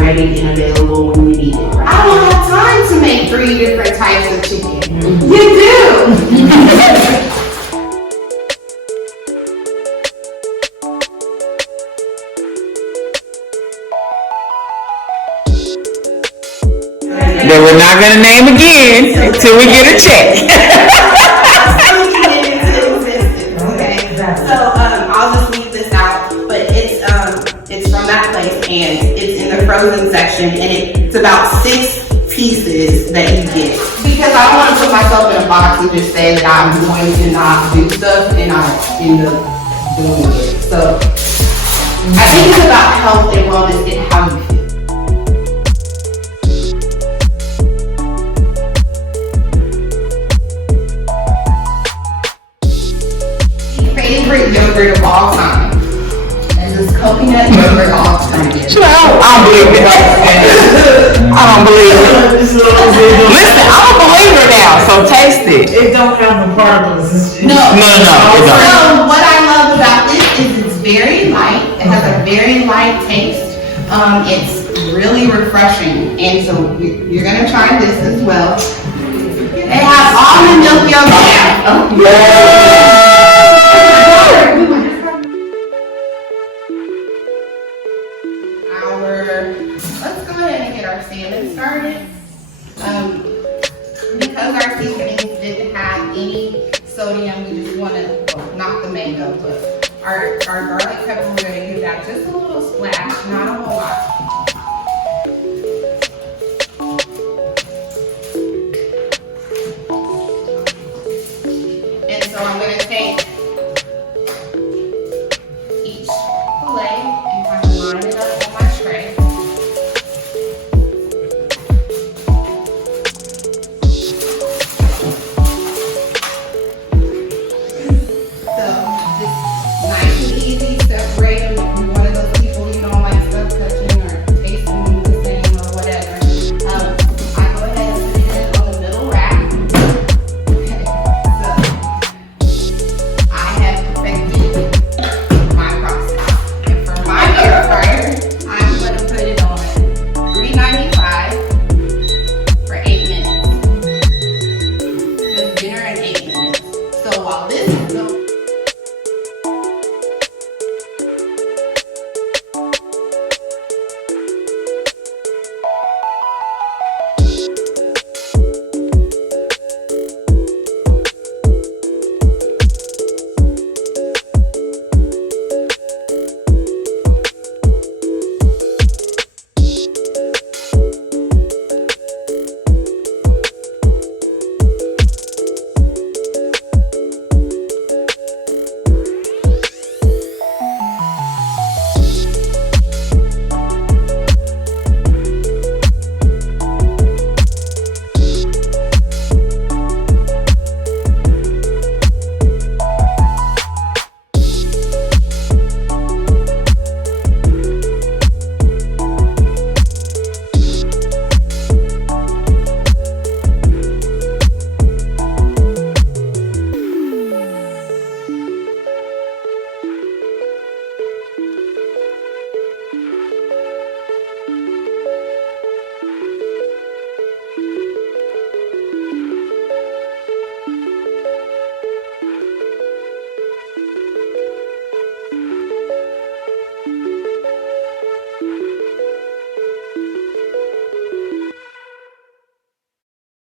ready and available when we need it. Right? I don't have time to make 3 different types of chicken. Mm-hmm. You do. That we're not going to name again until we get a check. Okay, so I'll just leave this out, but it's from that place and it's in the frozen section and it's about 6 pieces that you get. Because I don't want to put myself in a box and just say that I'm going to not do stuff and I end up doing it. So I think it's about health and wellness and how you feel. Favorite yogurt of all time. And this coconut yogurt all time. I don't believe it. I don't believe it. Listen, I don't believe her now, so taste it. It don't have the particles. No, it don't. So what I love about this is it's very light. It has a very light taste. It's really refreshing. And so you're gonna try this as well. It has almond milk yogurt. Yeah. Let's go ahead and get our salmon started. Because our seasonings didn't have any sodium, we just want to, well, not the mango, but our garlic pepper, we're going to give that just a little splash, not a whole lot.